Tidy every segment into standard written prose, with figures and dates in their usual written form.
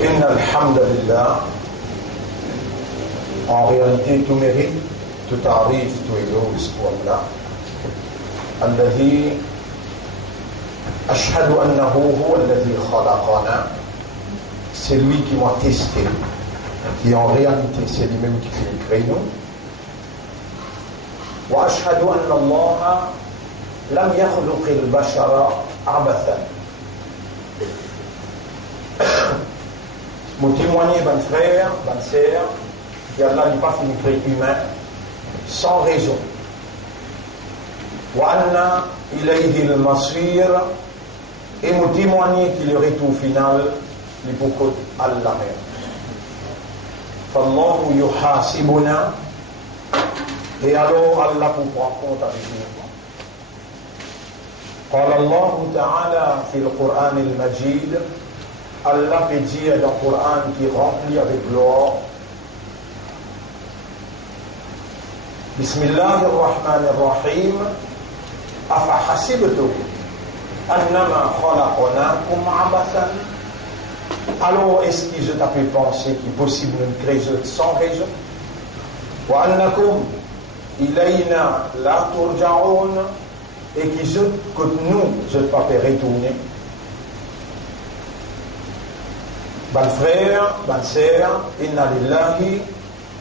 إن الحمد لله, en réalité tout mérite, tout tarif, tout éloge pour Allah, الذي أشهد أنه هو الذي خلقنا, c'est lui qui m'a testé, qui en réalité c'est lui-même qui fait créer nous. وأشهد أن الله لم يخلق البشر عبثا. Mon témoigner, bon frère, bonne sœur, qu'Allah n'a pas fini de créer humain sans raison. وأن إليه المصير, et mon témoigner qu'il y aurait tout final, les beaucoup Allah même. فالله يحاسبنا, et alors Allah vous prend compte avec nous. قال الله تعالى في القرآن المجيد, Allah peut dire dans le Coran qui est rempli avec gloire, Bismillah ar-Rahman ar-Rahim, أفحسبتم أنما خلقناكم عبثا. Alors est-ce que je t'ai pensé qu'il est possible de créer sans raison? وأنكم إلينا لا ترجعون, et que nous je ne pas retourner. Bon frère, bonne sœur, inna lillahi,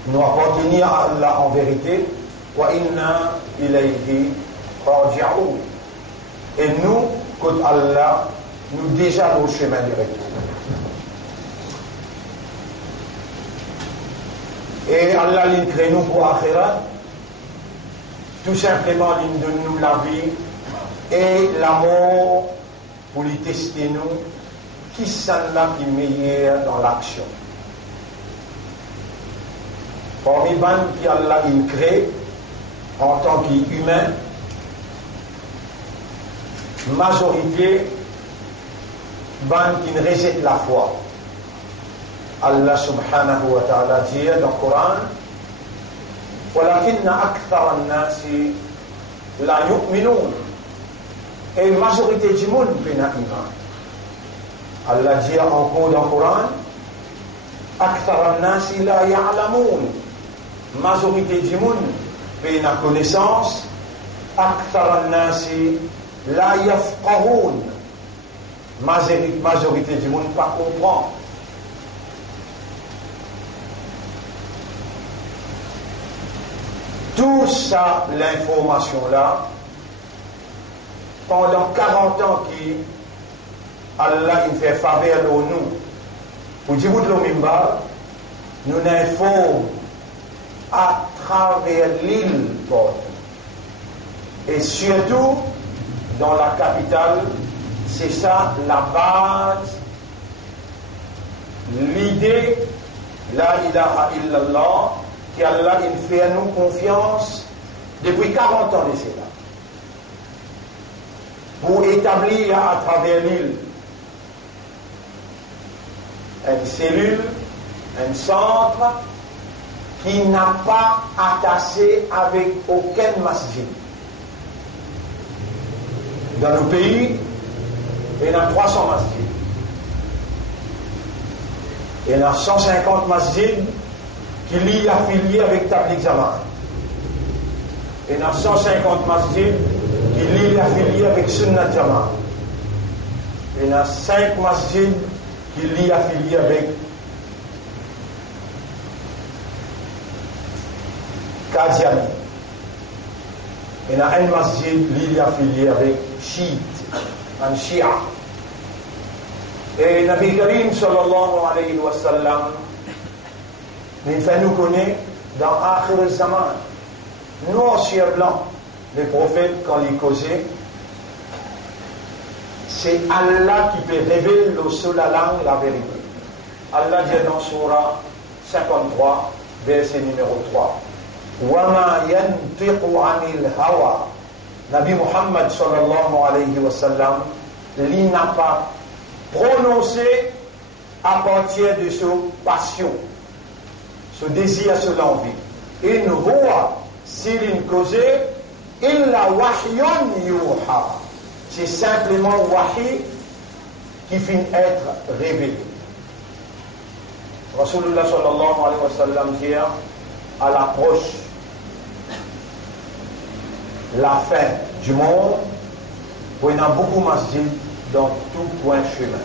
nous appartenons à Allah en vérité, wa inna ilayhi raji'un, et nous, que Allah, nous déjà au chemin du retour. Et Allah l'in crée nous pour akhirat, tout simplement l'in donne nous la vie et la mort pour les tester nous. Qui sont là qui est meilleur dans l'action? Parmi les gens qui Allah il crée en tant qu'humain, majorité gens qui ne rejettent la foi. Allah subhanahu wa ta'ala dit dans le Coran, وَلَكِنَّ أَكْثَرَ النَّاسِ لَا يُؤْمِنُونَ, et la majorité du monde n'a pas iman. Allah dit encore dans le Coran, أكثر الناس لا يعلمون, majorité du monde fait la connaissance, أكثر الناس لا يفقهون, majorité du monde pas comprend. Tout ça, l'information là, pendant 40 ans qui Allah il fait faveur à nous. Pour dire que nous informons à travers l'île, et surtout dans la capitale, c'est ça la base, l'idée, la ilaha illallah, qu'Allah il fait à nous confiance depuis 40 ans de cela. Pour établir à travers l'île une cellule, un centre qui n'a pas attaché avec aucun masjid. Dans le pays, il y a 300 masjids. Il y a 150 masjids qui lient affiliés avec Tabligh Jamaat. Il y a 150 masjids qui lient affiliés avec Sunnat Jamaat. Il y a 5 masjids qui lient affiliés avec Qadiani. Il y a un masjid lié affilié avec Chiite, un Shia. Et Nabi Karim sallallahu alayhi wa sallam nous fait nous connaître dans Akhir al-Zaman, noir sur blanc, les prophètes quand ils causaient, c'est Allah qui peut révéler sur la langue la vérité. Allah dit dans Surah 53, verset numéro 3, وَمَا يَنْتِقُ عَنِ الْهَوَى, Nabi Muhammad sallallahu alayhi wa sallam, il n'a pas prononcé à partir de sa passion, ce désir, ce l'envie. In huwa, s'il est causé, illa wahyun yuha, c'est simplement wahy qui finit être révélé. Rasulullah sallallahu alayhi wa sallam dit à l'approche la fin du monde, où il y a beaucoup de masjid dans tout point chemin.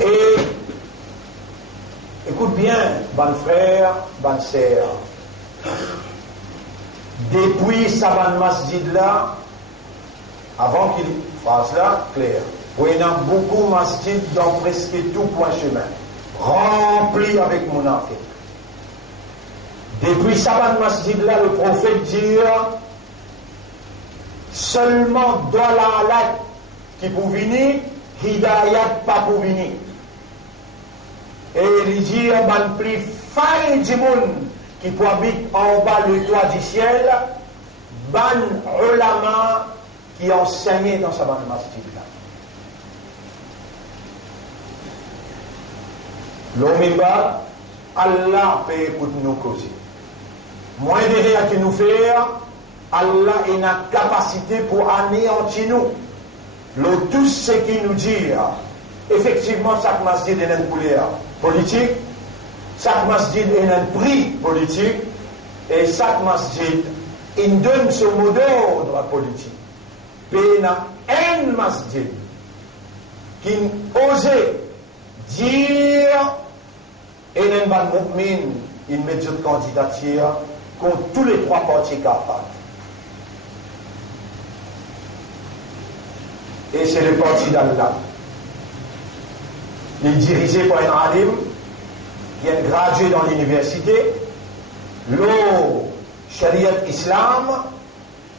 Et écoute bien, bon frère, bonne sœur, depuis sa bonne masjid là, avant qu'il fasse là, clair, où il y a beaucoup de masjid dans presque tout point chemin, rempli avec monafiq. Depuis sa bonne masjid là, le prophète dit seulement dans la latte qui peut venir, hidayat pas pour venir. Et il dit ban plus faille du monde qui peut habiter en bas le toit du ciel, ban ulama qui enseignait dans sa bonne masjid là. L'homme Allah peut écouter nos causes. Moins de rien qui nous fait, Allah a une capacité pour anéantir nous. Tout ce qui nous dit, effectivement, chaque masjid est une couleur politique, chaque masjid est un prix politique, et chaque masjid il donne ce mot d'ordre politique. Mais il y a un masjid qui osait dire et il y a un mu'min, il met une candidature contre tous les trois partis capables. Et c'est le parti d'Allah. Il est dirigé par un alim qui est gradué dans l'université, le Shariat Islam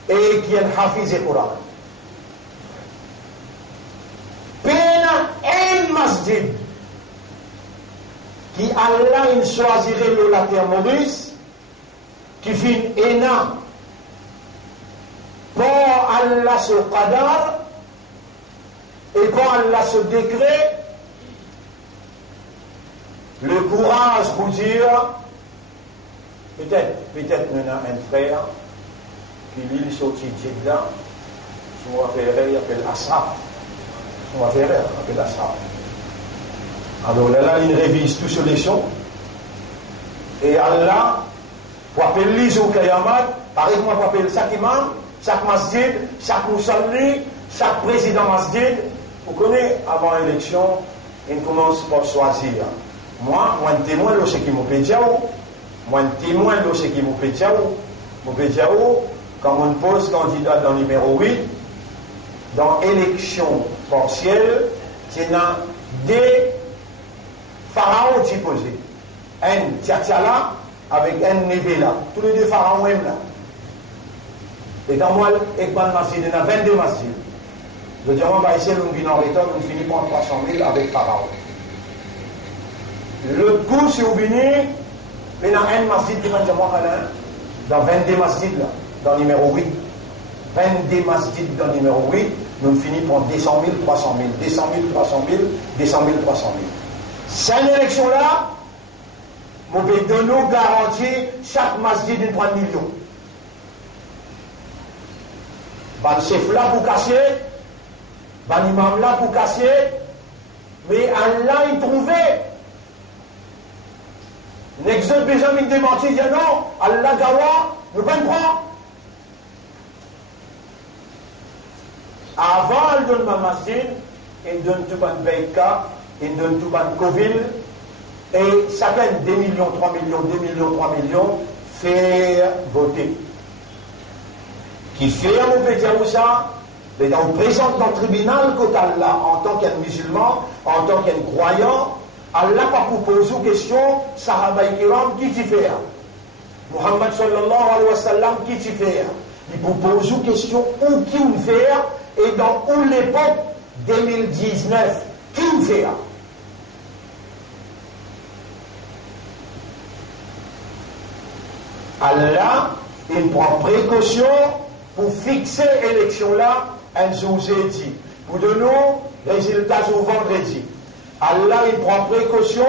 et qui est Hafiz et Coran. Pena un masjid qui Allah il choisirait le la terre Maurice qui fait énorme pour Allah ce qadar et pour Allah ce décret le courage pour dire peut-être nous avons un frère qui lit sorti de Jeddah on va faire il appelle Asraf on va faire il appelle Asraf. Alors là, il révise tout sur les sons. Et Allah, pour appeler les au Kayamat, par exemple, pour appeler chaque imam, chaque masjid, chaque musalli, chaque président masjid. Vous connaissez, avant l'élection, il commence par choisir. Moi, un témoin, c'est qui m'a fait Djaou. Moi, un témoin, c'est qui m'a fait Djaou. M'a fait Djaou, quand on pose candidat dans le numéro 8, dans l'élection partielle, c'est dans des pharaons qui posé. Un Tchatchala avec un Nevela. Tous les deux pharaons même là. Et dans moi, Ekban Masjid, il y a 22 masjids. Le diamant va essayer de nous en retour, on finit par 300 000 avec pharaon. Le coup, si vous venez, il y a un masjid qui va dans 22 masjids là, dans le numéro 8. 22 masjids dans le numéro 8, nous finissons par 200 000, 300 000, 200 000, 300 000, 200 000, 300 000. Cette élection-là, nous devons nous garantir chaque masjid de 3 millions. Ban chef là pour casser, ban imam là pour casser, mais Allah il trouvait. L'exemple des hommes il démentit, il dit non, Allah gawa, nous ne prenons pas. Avant, il donne ma masjid, il donne tout un Beika, il donne tout un Covid, et chacun 2 millions, 3 millions, 2 millions, 3 millions, fait voter. Qui fait, on peut dire où ça? Mais on présente dans le tribunal que Allah, en tant qu'un musulman, en tant qu'un croyant, Allah pas pour poser une question, Sahaba Kiram, qui t'y fait? Muhammad sallallahu alayhi wa sallam, qui t'y fait? Il vous pose une question, où qui vous fait? Et dans où l'époque 2019, qui vous fait? Allah, il prend précaution pour fixer l'élection-là un jour jeudi. Pour de nous, résultat au vendredi. Allah, il prend précaution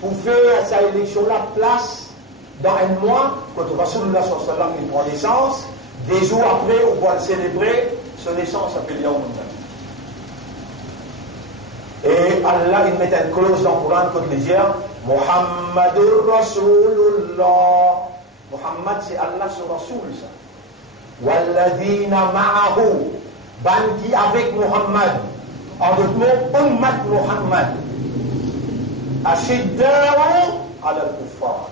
pour faire sa élection-là place dans un mois, quand Rasulullah sallallahu alayhi wa sallam il prend naissance, des jours après, on va célébrer son naissance à Pélion. Et Allah, il met une clause dans le Coran quand il dit Muhammadur Rasulullah. Muhammad, c'est Allah, son Rasoul, ça. Walladina ma'ahu. Ban qui avec Muhammad. En d'autres mots, Ummat Muhammad. Ashidda'u ala al-kuffar.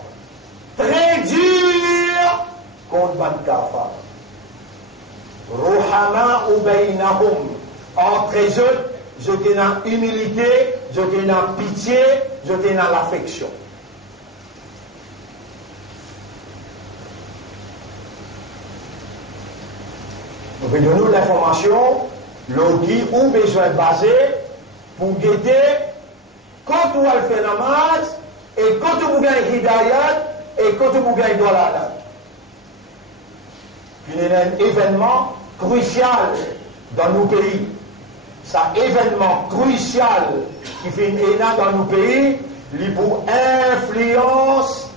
Très dur contre Ban Kafar. Ruhama'u baynahum. Entre eux, je t'ai dans humilité, je t'ai dans pitié, je t'ai dans l'affection. Donc, donnez-nous l'information, l'outil où besoin de baser pour guider quand vous allez faire namaz et quand vous gagnez hidayat et quand vous gagnez dolalat. Puis il y a un événement crucial dans nos pays. C'est un événement crucial qui fait une éna dans nos pays, qui pour influence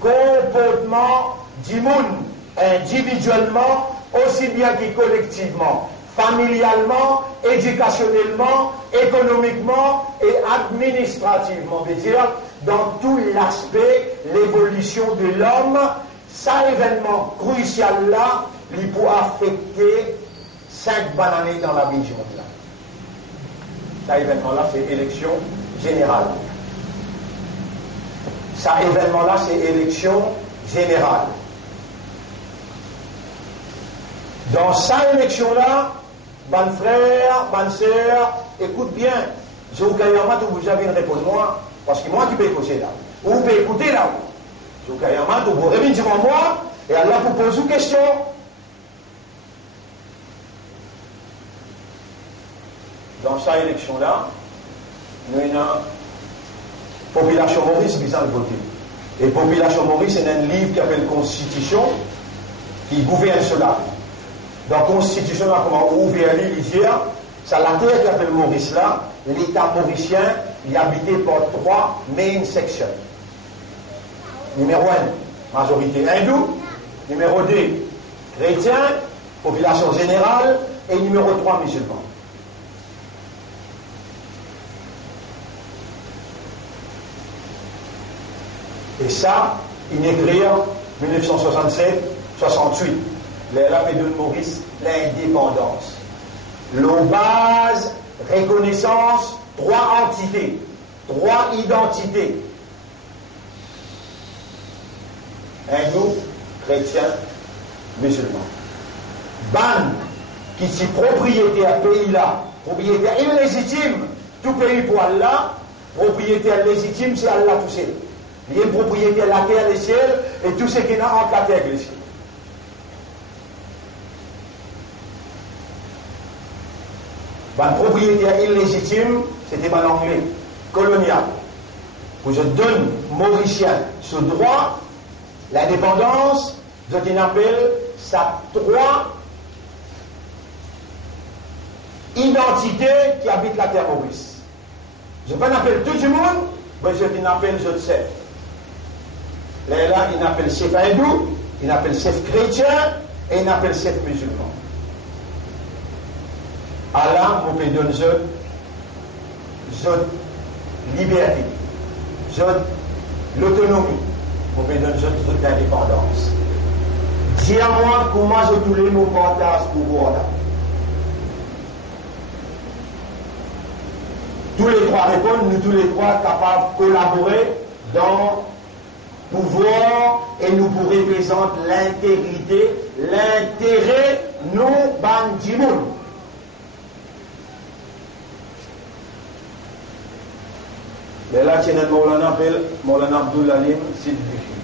comportement du monde individuellement aussi bien que collectivement, familialement, éducationnellement, économiquement et administrativement. C'est-à-dire dans tout l'aspect, l'évolution de l'homme, cet événement crucial là, il peut affecter 5 bananes dans la vie du monde là. Cet événement-là, c'est élection générale. Cet événement-là, c'est élection générale. Dans cette élection-là, bonne frère, bonne sœur, écoute bien. Je vous gagne vous avez une réponse moi, parce que moi qui peux écouter là. Ou vous pouvez écouter là. Je vous gagne vous revenez devant moi, et Allah vous pose une question. Dans cette élection-là, nous avons une population Maurice qui vient de voter. Et la population Maurice, c'est un livre qui s'appelle Constitution, qui gouverne cela. Dans la Constitution, comment ouvert l'Isière, c'est la terre qui s'appelle Maurice là, l'État mauricien, il est habité par 3 main sections. Numéro 1, majorité hindoue. Numéro 2, chrétien, population générale. Et numéro 3, musulmans. Et ça, il est créé en 1967-68. La paix de Maurice, l'indépendance. La base, reconnaissance, 3 entités, 3 identités. Hindou, chrétien, musulman. Ban, qui est propriétaire pays là, propriétaire illégitime, tout pays pour Allah, propriétaire légitime, c'est Allah tout seul. Il y a une propriété à la terre, les ciels, et tout ce qui est en terre, les ciels. La propriétaire illégitime, c'était en anglais, colonial. Où je donne Mauricien ce droit, l'indépendance, je t'appelle ça 3 identités qui habitent la terre Maurice. Je ne appelle tout le monde, mais je t'appelle je sais. Là, il appelle chef hindou, il appelle chef chrétien et il appelle chef musulman. Allah vous donne liberté, l'autonomie, vous donne l'indépendance. Dis-moi comment je voulais mon partage pour vous là. Tous les 3 répondent, nous tous les 3 capables de collaborer dans pouvoir et nous pour représenter l'intégrité, l'intérêt, nous, bandimoun. Mais là, tu as Maulana Abdul Alim Siddiqui.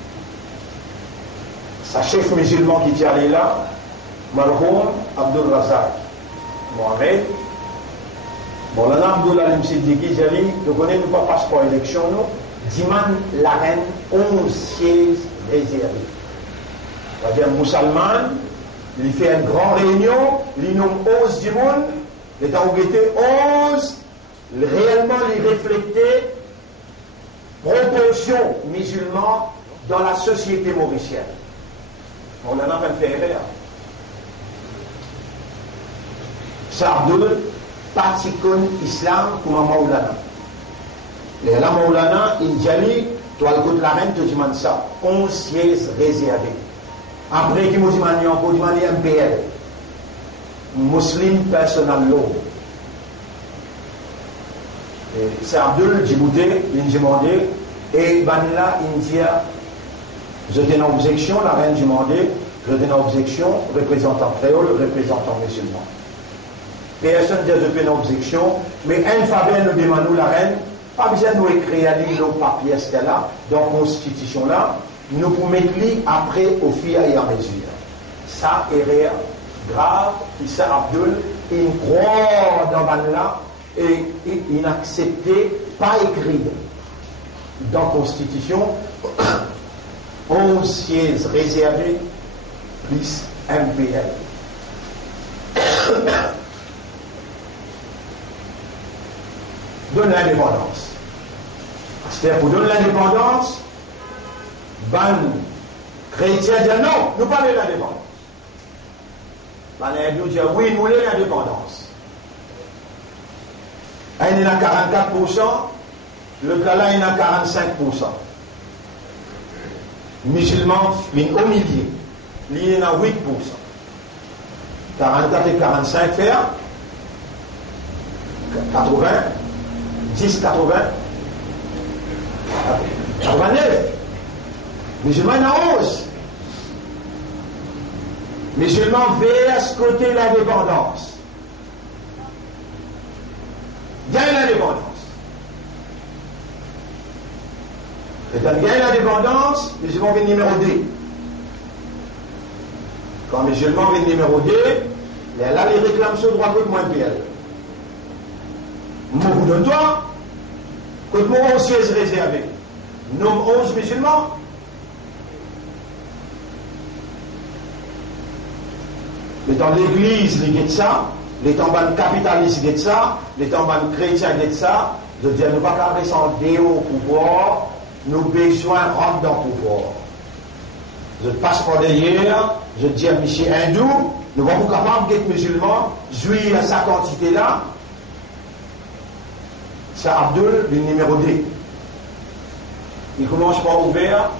Sa chef musulman qui est allé là, Marhoum Abdul Razak Mohamed. Maulana Abdul Alim Siddiqui, j'ai dit, nous connaissons pas passeport élection, nous. Diman la reine 11 sièges réservés. C'est-à-dire, musulman, il fait une grande réunion, il nomme 11 du monde, et dans où était 11, réellement, il reflétait proportion musulman dans la société mauricienne. On en a fait faire. Ça, Abdul, particule islam comme Maulana. Et là, Maulana, il dit, toi, le coup de la reine, tu demandes ça. 11 sièges réservés. Après, qui m'a dit, on peut demander MPL. Muslim Personal Law. C'est Abdul Djibouti, il demandé, et ben là, il dit, je donne une objection, la reine demandé, je donne une objection, représentant créole, représentant musulman. Personne ne dit une objection, mais un Fabien nous demande, la reine, pas besoin de nous écrire nos papiers là, dans la constitution là, nous pouvons mettre après au fur et à mesure. Ça est grave, qui ça Abdul, il croit dans là, et il n'acceptait pas écrit dans la Constitution 11 sièges réservés plus MPL. Donne l'indépendance. C'est-à-dire pour donner l'indépendance, ban chrétien dit non, nous parlons de l'indépendance. Ban hindou dit oui, nous voulons l'indépendance. Il y en a 44%, le Kala il y en a 45%. Musulmans, il au milieu, il y en a 8%. 44 et 45 faire 80, 10, 80, 89. Musulmans, il y en a 11. Musulmans vers ce côté de l'indépendance. Gagne l'indépendance. Et quand gagne l'indépendance, les musulmans viennent numéro 2. Quand les musulmans viennent numéro 2, là, les réclament ce droit que moins PL. Moi, vous donne-toi, que moi, 11 sièges réservés. Nomme 11 musulmans. Mais dans l'église, les de ça, les tombants capitalistes de ça, les tombants chrétiens de ça, je dis, nous ne pouvons pas descendre au pouvoir, nous avons besoin de rentrer dans le pouvoir. Je passe par derrière, je dis à M. Hindou, nous sommes capables d'être musulmans, jouir à sa quantité-là. C'est Abdul, le numéro 2. Il commence par ouvrir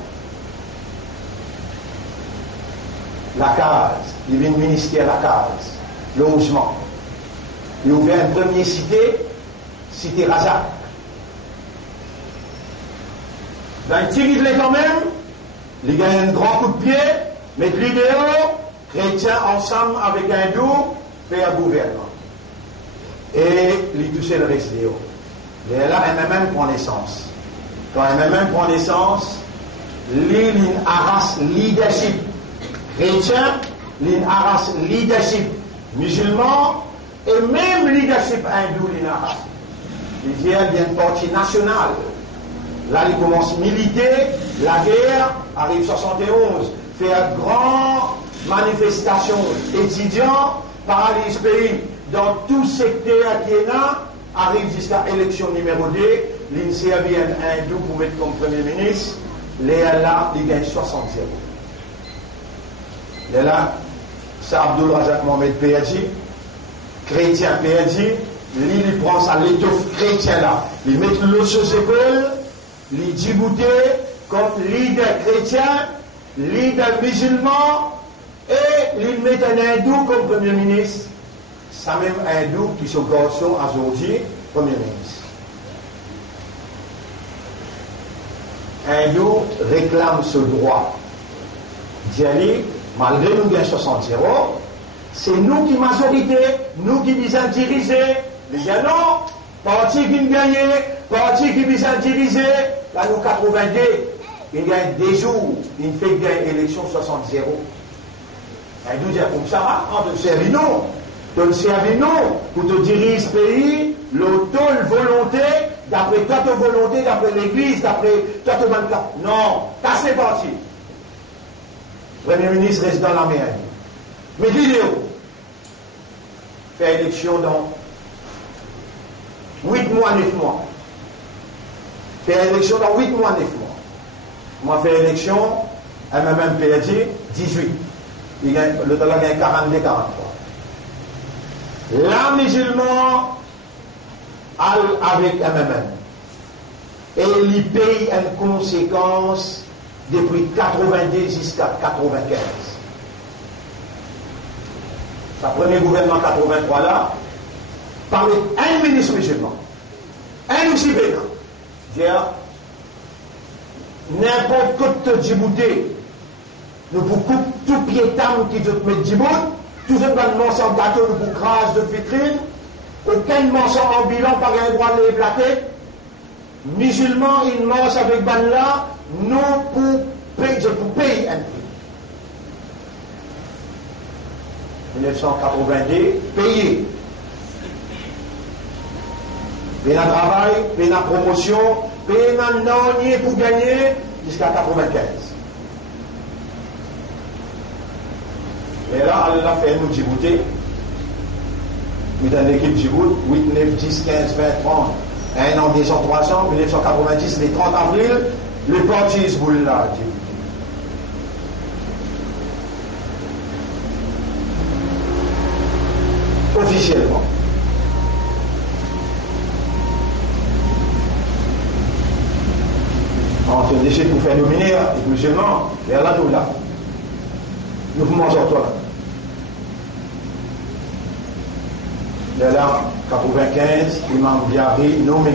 la case, il vient ministère la case, le logement. Il a ouvert une première cité, cité Razak. Dans le tigre de quand même, il gagne un grand coup de pied, mais l'idée, chrétiens ensemble avec un hindou, fait un gouvernement. Et il touche le reste de haut. Et là, elle même prend naissance. Quand elle même prend naissance, l'île arrache leadership. Chrétien, l'île arrache leadership musulman, et même leadership hindou, l'île arrache. Il y a une partie nationale. Là, il commence à militer, la guerre, arrive 71, fait une grande manifestation étudiants, paralyse pays dans tout secteur qui est là, arrive jusqu'à l'élection numéro 2, l'INSEA vient hindou pour mettre comme Premier ministre, là, il gagne 60-0. Là, c'est Abdul Razak Mohamed PRJ, chrétien PRJ, il prend ça, l'étoffe chrétien là, il met l'eau sur ses épaules, il Djibouti comme leader chrétien, leader musulman, et il met un hindou comme Premier ministre. Ça même hindou qui se garçon aujourd'hui, Premier ministre. Hindou réclame ce droit d'y aller, malgré nous gagnons 60-0, c'est nous qui majorité, nous qui disons diriger. Les gens non, parti qui gagne, parti qui disent diriger, là nous 82, il gagne des jours, il fait gagner l'élection 60-0. Hindou dit comme ça, on te servir non. Tu te servir non pour te diriger ce pays, l'auto-volonté, d'après ta volonté, d'après l'église, d'après ta volonté. Non, cassez parti. Le Premier ministre reste dans la mer. Mais vidéo, fait élection dans 8 mois, 9 mois. Fait élection dans 8 mois, 9 mois. Moi, fait élection, MMM PRJ, 18. Le dollar gagne 42, 43. Là, musulman, avec MMM. Et il paye une conséquence depuis 90 jusqu'à 95. Sa premier gouvernement 83 là, par un ministre musulman, un aussi bénin. Dire, n'importe quoi de Djibouti, nous pouvons couper tout piétan qui te met Djibouti, tout ce qu'on morceau de gâteau, nous pouvons craser de vitrine, aucun morceau ambulant par un droit de les plaquer. Musulmans, ils mangent avec Banla, nous pour payer un prix. 1982, payer. Payer un travail, payer une promotion, payer un non pour gagner jusqu'à 95. Et là, Allah fait nous Djibouti. Il y a une équipe Djibouti, 8, 9, 10, 15, 20, 30. Un an 300, 1990, le 30 avril, le parti Hezbollah Djibouti. Officiellement. On se décide pour faire dominer les musulmans, et Allah nous là. Nous pouvons en toi. Il y a là 95, Imam Diari nommé.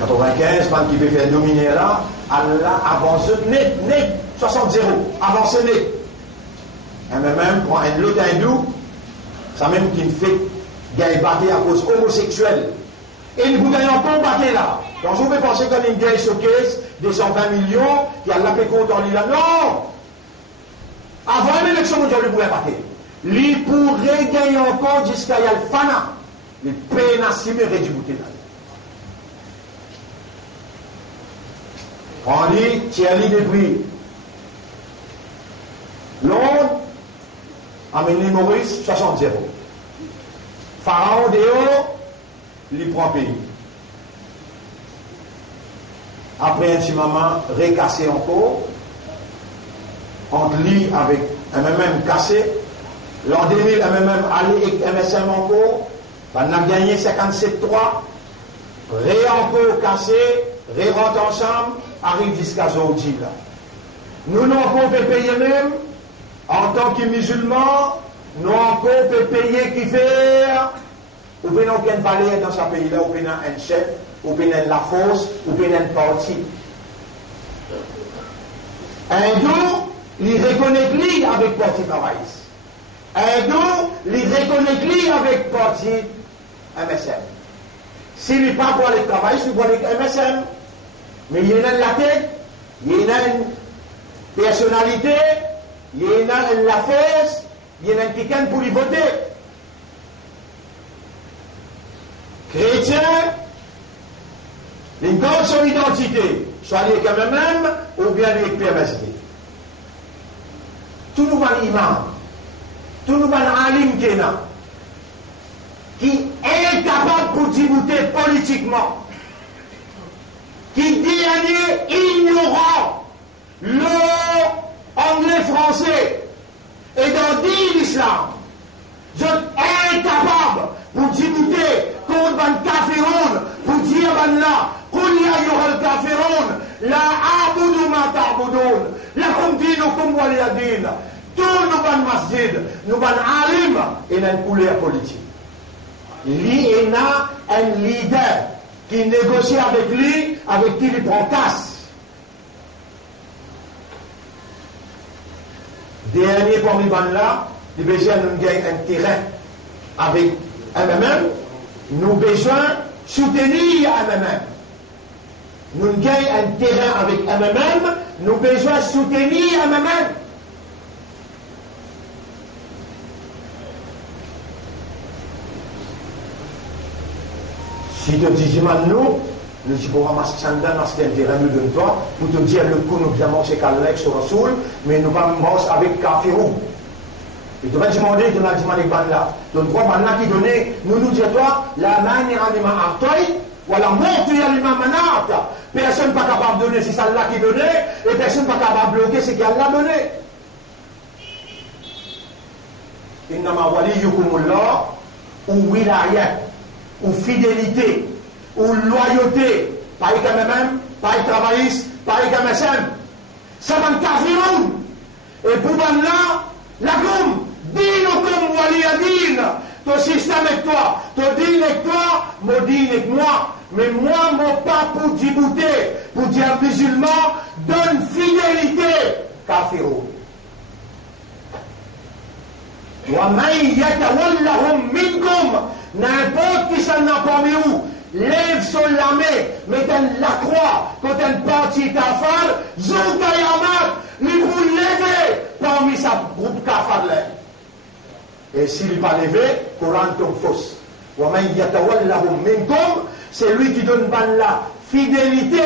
95, man qui peut faire dominer là, Allah avance net, 60-0, avance net. Et même prend un lot hindou, ça même qui fait gagner battre à cause homosexuelle. Et nous gagnons pas battre là. Donc je vais penser qu'on a une guerre showcase de 120 millions, qui a la paix contre l'île. Non! Avant l'élection, nous devons battre. Il pourrait gagner encore jusqu'à Yalfana. Les pénassime et Djibouti. On dit, Thierry depuis Londres, amené Maurice, 60-0. Pharaon Déo, il prend pays. Après un petit moment, recassé encore, entre lui avec un MMM cassé. L'an 2000, MMM allé avec MSM encore, on a gagné 57-3, encore cassé, rentre ensemble, arrive jusqu'à Zoudi. Nous n'avons pas payé même, en tant que musulmans, nous n'avons pas payé qui fait, ou bien aucun valeur dans ce pays-là, ou bien un chef, ou bien la force, ou bien un parti. Un jour, il reconnaît lui avec parti travail. Un jour, il reconnaît lui avec parti MSM. S'il n'est pas pour le travail, c'est pour le MSM. Mais il y a la tête, il y a une personnalité, il y a la force, il y a un quelqu'un pour y voter. Chrétien, une grande son identité, soit les MMM ou bien les PMSD. Tout nous va l'imam, tout nous va l'alim qui est incapable pour débouter politiquement, qui dernier ignorant l'anglais français et dans dit l'islam, je suis incapable pour débouter contre ban kafirun, pour dire ban là, قل يا أيها الكافرون لا أعبد ما تعبدون لكم دينكم ولي دين. Tout nous ban masjid, nous ban alim et une couleur politique. Lui est un leader qui négocie avec lui, avec qui il prend casse. Dernier parmi ban là, il besoin de gagner un terrain avec MMM, nous besoin soutenir MMM. Nous gagnons un terrain avec MMM, nous besoin soutenir MMM. Si tu dis nous dis pour ramasser Chandan, parce qu'il y a un terrain nous donne toi, pour te dire le coup, nous avons chez Kalek sur Rasoul, mais nous allons manger avec Kafirou. Et tu vas demander, tu vas demander Banla. Donc, trois Banla qui donnait, nous disons toi, la manière à l'imam Artoy, ou la montre à l'imam Manat. Personne n'est pas capable de donner, c'est ça là qui donnait, et personne n'est pas capable de bloquer, c'est qu'elle l'a donné. Innama waliyukumullah ou wilayat. ou fidélité, ou loyauté, pas comme même, pas travailliste, pas comme SM. Ça va le kafiroun. Et pour là, la gomme, dis-nous comme waliadine, ton système avec toi, ton dîne avec toi, mon dîne avec moi. Mais moi, mon pas pour dibouter, pour dire musulman, donne fidélité, kafiroun. وَمَنْ يَتَوَلَّهُمْ مِنْكُمْ n'importe qui s'en a parmi vous, lève son lamé, mettez la croix, quand elle partit kafar, Zoukayamat, lui vous levez parmi sa groupe kafar là. Et s'il n'est pas levé, Coran tombe fausse. وَمَنْ يَتَوَلَّهُمْ مِنْكُمْ, c'est lui qui donne la fidélité.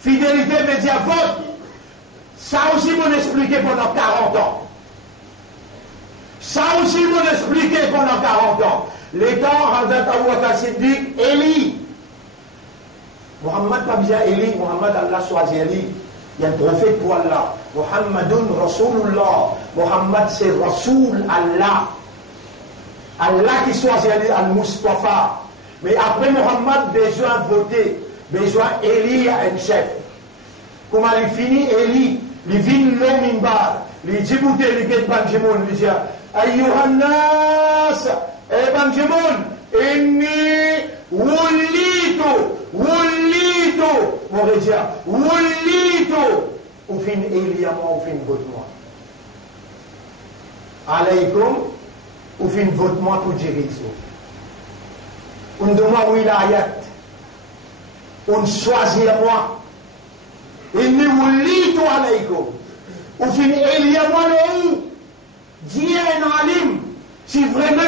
Fidélité veut dire vote. Ça aussi, m'ont expliqué pendant 40 ans. Ça aussi, m'ont expliqué pendant 40 ans. Les temps, Hazrat Abu Bakr Siddiq, Eli. Muhammad pas besoin Eli, Muhammad Allah choisit Eli. Il y a un prophète pour Allah. Muhammadun Rasulullah. Muhammad c'est Rasoul Allah. Allah qui choisit Eli al-Mustafa. Mais après Muhammad, besoin de voter, besoin élire un chef. Comment il finit, Eli, il vient le mimbar, il dit bouté, il dit Banjimoun, il dit Ayyuhannas, Banjimoun, inni wulitu, mon rédia, wulitu, ou fin Eli à moi, ou fin vote moi. Alaykoum, ou fin vote moi pour diriger. On demande wilayat, on choisit à moi. Inni wulitu alaykoum. Ou fin Eli à moi le ou. Dieu un alim, si vraiment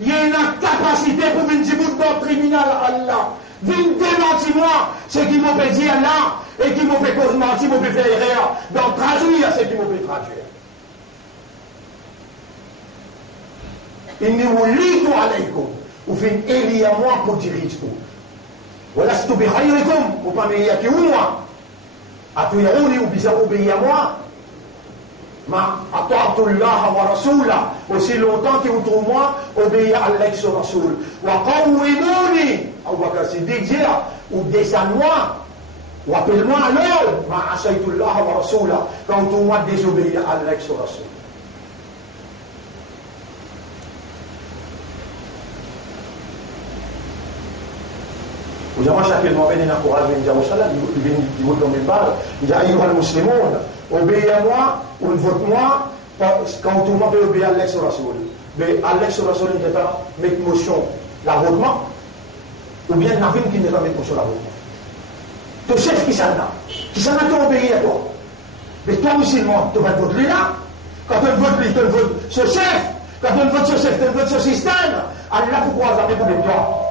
il y a une capacité pour venir dire votre tribunal à Allah, venir démentir moi ce qui m'a fait dire là et qui m'a fait cause mentir, m'a fait faire erreur, donc traduire ce qui m'a fait traduire. Inni wulitu alaykoum. Ou fin Eli à moi pour diriger vous. Voilà si tu obéis comme, ou pas meilleur que moi. À tout ou bien obéir à moi. Ma ata'atullah wa rasulah, aussi longtemps que vous trouvez moi, obéir à l'ex rasoul. Wa qawwimuni, Abu Bakr Siddiq dit, ou descends-moi, ou appelle-moi à l'ordre, ma asaytullah wa rasulah, quand vous moi désobéir à l'ex rasoul. وجماعة شكل ما بيننا قرآن من Jérusalem, ils vont tomber par, il dit aïe al muslimoun, obéis à moi, ou vote-moi, quand tout le monde peut obéir à l'ex rasoul. Mais à l'ex rasoul, il ne peut pas mettre motion la votement, ou bien Navin qui ne peut pas mettre motion la votement. Ton chef qui s'en a tout obéi à toi. Mais toi musulman, tu vas te voter là, quand tu votes lui, tu votes ce chef, quand tu votes ce chef, tu votes ce système, Allah pourquoi ça fait pour toi?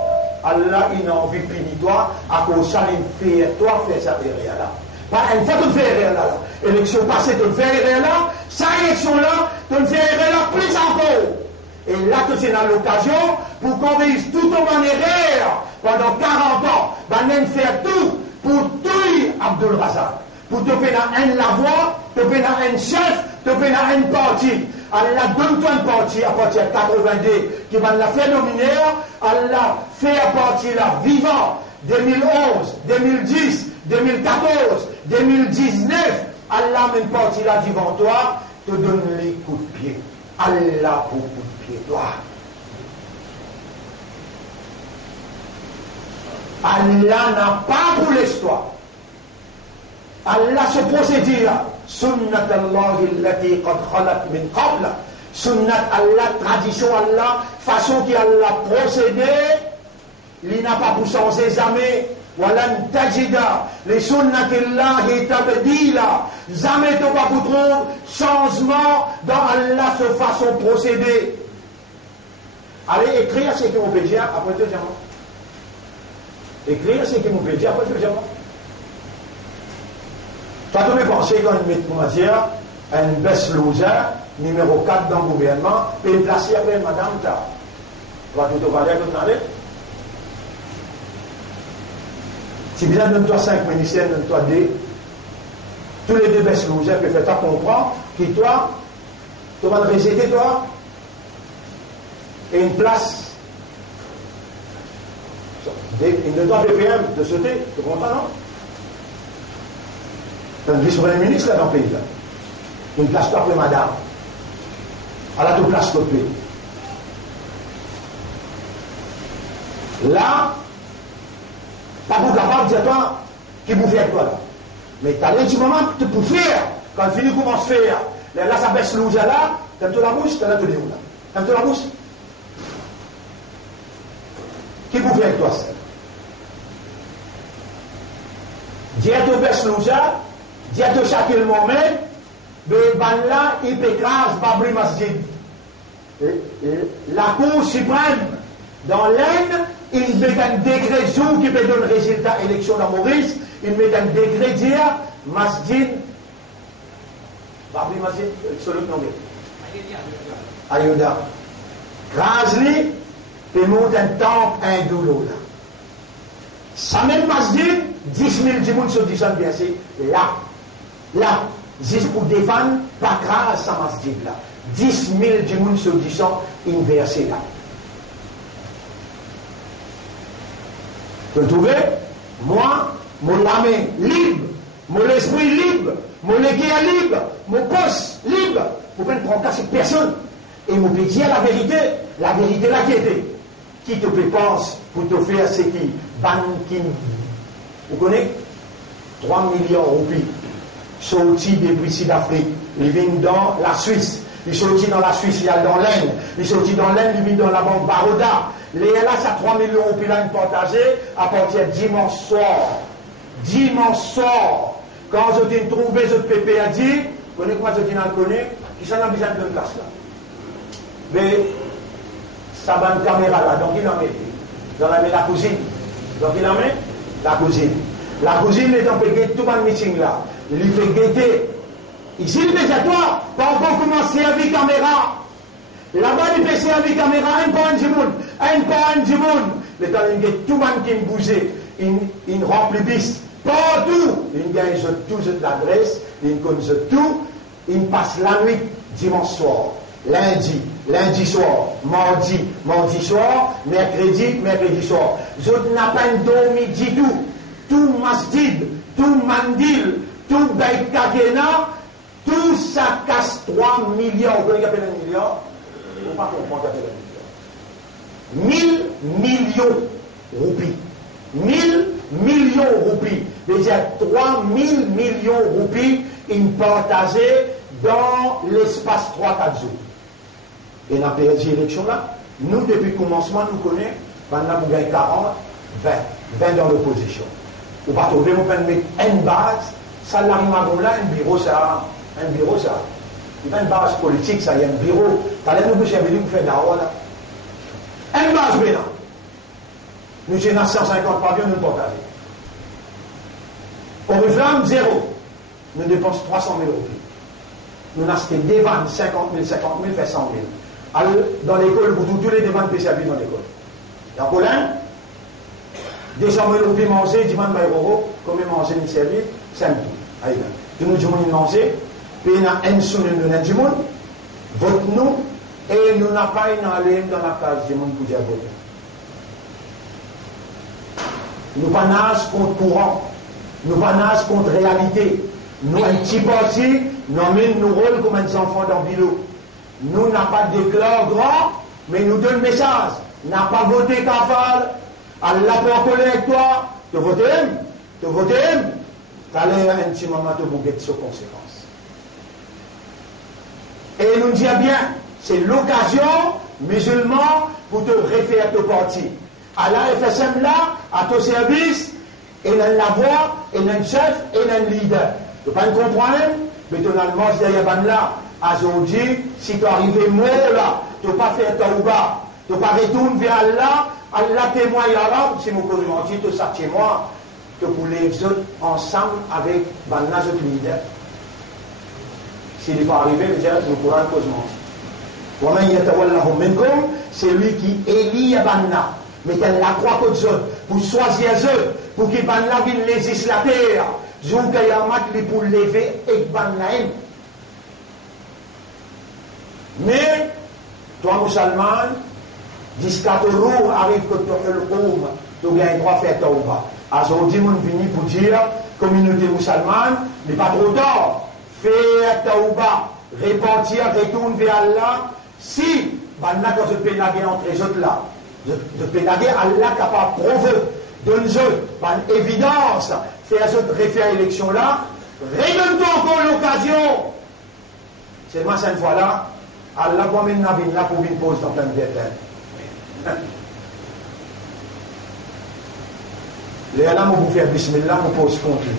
Allah, il a envie de punir toi, à cause de ça, il fait toi faire ça derrière là. Pas une fois que tu fais derrière là, élection passée, tu fais derrière là, cette élection-là, tu fais derrière là plus encore. Et là, tu as l'occasion pour qu'on réussisse tout en erreur pendant 40 ans, ben, faire tout pour tuer Abdul Razak. Pour te faire la voix, te faire un chef, te faire un parti. Allah donne-toi un parti à partir de 82 qui va la faire nominer. Allah fait à partir là vivant 2011, 2010, 2014, 2019. Allah met une partie là devant toi, te donne les coups de pied. Allah pour coups de pied, toi. Allah n'a pas pour l'histoire. Allah se procédure là. Sunnat Allah allati qad khalat min qabl. Sunnat Allah, tradition Allah, façon qui Allah procédé, il n'a pas pour changer jamais. Walan tajida les sunnat Allah tabdila. Jamais tu pas pour trouver changement dans Allah ce façon procédé. Allez écrire ce que vous pouvez dire après tout diamant. Écrire ce que vous pouvez dire après tout diamant. Toi, tu me penses qu'on va dire un best loser, numéro 4 dans le gouvernement, et placer après madame ta. Tu vas tout parler, tout parler. Si bien donne toi 5 ministères, donne toi 2. Tous les deux best losers peuvent faire comprendre que toi, tu vas rejeter toi, et une place Il ne doit PM de sauter, tu comprends, non? C'est un vice-premier ministre là dans le pays là. Il ne place pas pour madame. Elle a tout place pour le pays. Là, pas pour capable de dire toi qui vous fait quoi là. Mais tu as du moment que tu peux faire. Quand tu finis commence à faire, là ça baisse l'ouja là, t'aimes la bouche, t'as là tout là. T'aimes la bouche? Qui vous fait avec toi ça? Dis-toi baisse l'ouja, dis-toi chaque moment, mais ben là, il peut craser Babri Masjid. La Cour suprême, dans l'Inde, il met un décret qui peut donner résultat élection dans Maurice, il met un décret dire Masjid, Babri Masjid, celui que nous Ayuda. Krasli, il monte un temple hindou là. Ça même Masjid, 10 000 djimoun sur 10 ans, bien sûr, là, juste pour défendre, pas grâce à Masjid là. 10 000 djimoun sur 10 ans, inversé là. Vous trouvez? Moi, mon âme libre, mon esprit libre, mon légué libre, mon poste libre, vous pouvez ne prendre qu'à cette personne. Et vous pouvez dire la vérité là qui était. Qui te pense pour te faire ce qui banking. Vous connaissez 3 millions de roupies sortis depuis Sud-Afrique, ils viennent dans la Suisse. Ils sortent dans la Suisse, il y a dans l'Inde. Ils sortent dans l'Inde, ils viennent dans la banque Baroda. Les là, ça 3 millions de roupies là, partagés à partir de dimanche soir. Dimanche soir. Quand je t'ai trouvé, je te pépé à dire, vous connaissez comment je t'ai connu, qui s'en a besoin de place là. Mais ça va une caméra là, donc il en met. Il en met la cousine. Donc il en met la cousine. La cousine est en fait tout le meeting là. Il lui fait guetter. Ici, il fait à toi, pas encore commencer avec caméra. Là-bas, il fait servir caméra, un point du monde. Le temps, il y a tout le monde qui me bougeait. Il remplit bis. Partout. Il gagne tout l'adresse. Il connaît tout. Il passe la nuit, dimanche soir. Lundi soir, mardi soir, mercredi soir. Je n'ai pas dormi du tout. Tout masjid, tout mandil, tout baïkakena, tout ça casse 3 millions. Vous voyez qu'appelle 1 milliard? Vous ne pas comprendre qu'appelle 1 milliard. 1000 millions roupies. 1000 millions roupies. Déjà 3000 millions roupies, ils partageaient dans l'espace 3-4 jours. Et dans la période d'élection là, nous, depuis le commencement, nous connaissons, maintenant, nous gagnons 40, 20 dans l'opposition. Vous ne pouvez pas trouver, vous pouvez mettre une base, ça l'arrive à là, un bureau, ça. Il y a une base politique, ça, il y a un bureau. T'as l'air de vous faire de la roi là. Une base, maintenant. Nous sommes à 150 pavillons, nous ne portons pas. Au référendum, 0. Nous dépensons 300 000 euros. Nous achetons des vannes, 50 000, fait 100 000. Alors, dans l'école, vous tous les demandes de service dans l'école. Il y a un problème. 200 000 euros manger, 10 000 euros, combien manger une service? 5 000. Allez, nous disons manger, puis il y a un sou de du monde, vote nous, et nous n'avons pas aller dans la case du monde pour dire voter. Nous pas nage contre courant, nous pas nage contre réalité. Nous, un petit parti, nous mène nos rôles comme des enfants dans le bilo. Nous n'avons pas déclaré grand, mais nous donnons le message. Nous n'avons pas voté Kafal, Allah pour collecter toi, tu votes, tu allez un petit moment de vous guetter sur conséquence. Et nous disons bien, c'est l'occasion, musulman, pour te référer au parti. Allah FSM là, à ton service, et dans la voix, et dans le chef, et dans le leader. Tu n'as pas comprendre, mais tu as le manche derrière là. Aujourd'hui, si tu arrives mort là, tu n'as pas fait taouba, tu n'as pas retourné vers Allah, Allah témoigne là, si mon courant dit, tu ça témoigne, que pour les autres ensemble avec Banna, autres leader. S'il n'est pas arrivé, le Coran cause c'est lui qui élit Banna. Mais qu'elle la croix contre eux, pour choisir eux, pour qu'ils Banna vienne législateur, jour qu'il y a un match pour lever et Banna. Mais, toi, musulman, 14 jours arrive que tu as le tu gagnes droit à faire tauba. Aujourd'hui, on finit pour dire, communauté musulmane, n'est pas trop tard. Faire tauba, repentir, retourne vers Allah. Si, quand je peux naguer entre les autres là, je peux naguer Allah capable de prouver, donne une évidence, faire cette référence élection là, redonne-toi encore l'occasion. Seulement cette fois-là, Allah va mettre Nabi là pour une pause dans plein de terre. Les Allah m'ont fait bismillah, m'ont pose continue.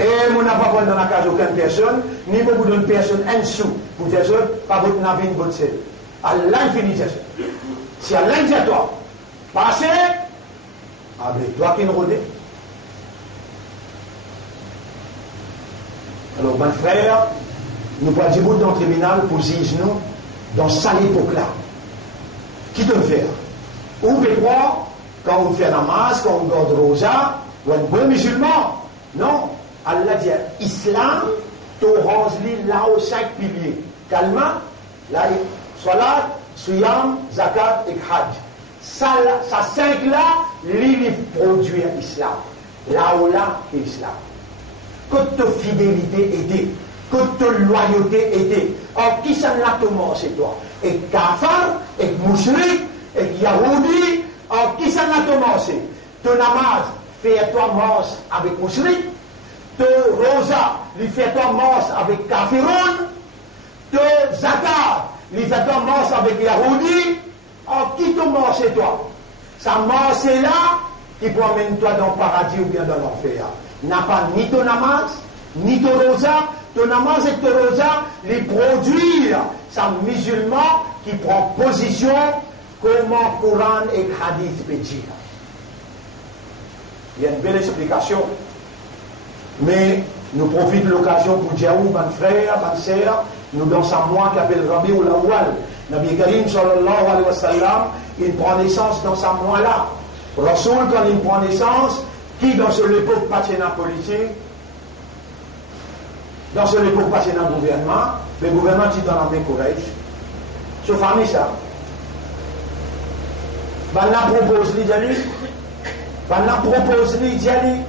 Et mon n'a pas pris dans la case aucune personne, ni beaucoup d'une personne un sou pour dire ça, pas votre Nabi, votre sel. Allah finit ça. Si Allah dit à toi, passez, avec toi qui nous rodez. Alors, mon frère, nous pouvons dire dans le tribunal pour dire nous, dans cette époque-là, qui doit faire? Ou peut croire, quand on fait la masse, quand on garde rosa, ou un bon musulman? Non. Allah dit, Islam, tu ranges là aux 5 piliers. Calma, là, salat, suyam, zakat et hajj. Ça 5 là, l'île produit l'islam. Là où là, est l'islam. Que ta fidélité était, que ta loyauté était. Or, qui s'en a commencé toi? Et kafar, et mushrik, et yahoudi, or qui s'en a commencé? Ton namaz, fais-toi mors avec mushrik. Ton rosa, lui fais-toi mors avec kafiroun. Ton zakat, lui fais-toi mors avec yahoudi. Or, qui te mort chez toi? Ça mort c'est là qui peut amener toi dans le paradis ou bien dans l'enfer. N'a pas ni ton namaz, ni ton rosa. Ton namaz et ton rosa, les produire. C'est un musulman qui prend position comment Coran et Hadith peut dire. Il y a une belle explication. Mais nous profitons de l'occasion pour dire, mon frère, ma sœur, nous dans un mois qui appelle Rabiul Awwal. Nabi Karim sallallahu alayhi wa sallam, il prend naissance dans ce mois-là. Rasoul, quand il prend naissance, qui dans cette époque passée dans la politique, dans cette époque passée dans le gouvernement qui dans l'armée courage, c'est famille ça. Ben la propose l'idéalisme, ben la propose l'idéalisme,